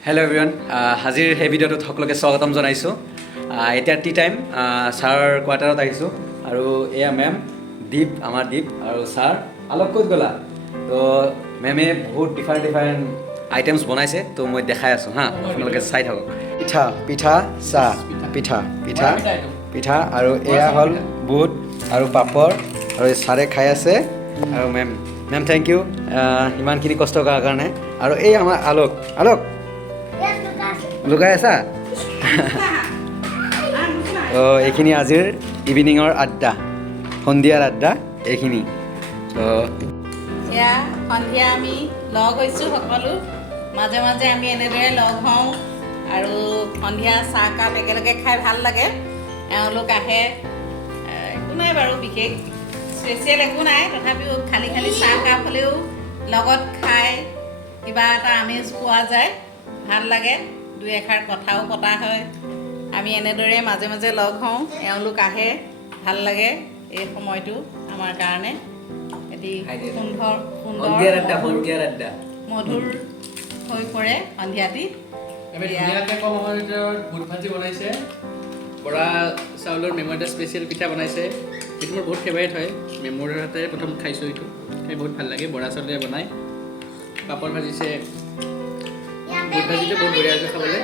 hello' everyone আজিৰ সেই ভিডিঅ'টোত সকলোকে স্বাগতম জনাইছোঁ এতিয়া টি টাইম ছাৰৰ কোৱাৰ্টাৰত আহিছোঁ আৰু এয়া মেম দীপ আমাৰ দীপ আৰু ছাৰ আলোক ক'ত গ'লা তো মেমে বহুত ডিফাৰেণ্ট আইটেমছ বনাইছে তো মই দেখাই আছোঁ হা আপোনালোকে চাই থাকক পিঠা চাহ পিঠা আৰু এয়া হ'ল বুট আৰু পাপৰ আৰু ছাৰে খাই আছে আৰু মেম থেংক ইউ ইমানখিনি কষ্ট কৰাৰ কাৰণে আৰু এই আমাৰ আলোক লুকাই আছা এইখিনি আজিৰ ইভিনিঙৰ আড্ডা সন্ধিয়াৰ আড্ডা এইখিনি এয়া সন্ধিয়া আমি লগ হৈছোঁ সকলো মাজে মাজে আমি এনেদৰে লগ হওঁ আৰু সন্ধিয়া চাহকাপ একেলগে খাই ভাল লাগে এওঁলোক আহে একো নাই বাৰু বিশেষ স্পেচিয়েল একো নাই তথাপিও খালি চাহকাপ হ'লেও লগত খাই কিবা এটা আমেজ পোৱা যায় ভাল লাগে দুই এষাৰ কথাও পতা হয় আমি এনেদৰে মাজে মাজে লগ হওঁ এওঁলোক আহে ভাল লাগে এই সময়টো আমাৰ কাৰণে এটি সুন্দৰ মধুৰ হৈ পৰে সন্ধিয়াটি বুট ভাজি বনাইছে বৰা চাউলৰ মেমৰ এটা স্পেচিয়েল পিঠা বনাইছে সেইটো মোৰ বহুত ফেভাৰিট হয় মেমৰ হাতে প্ৰথম খাইছোঁ এইটো খাই বহুত ভাল লাগে বৰা চাউলেৰে বনাই পাপৰ ভাজিছে বুট ভাজিটো বহুত বঢ়িয়া হৈছে খাবলৈ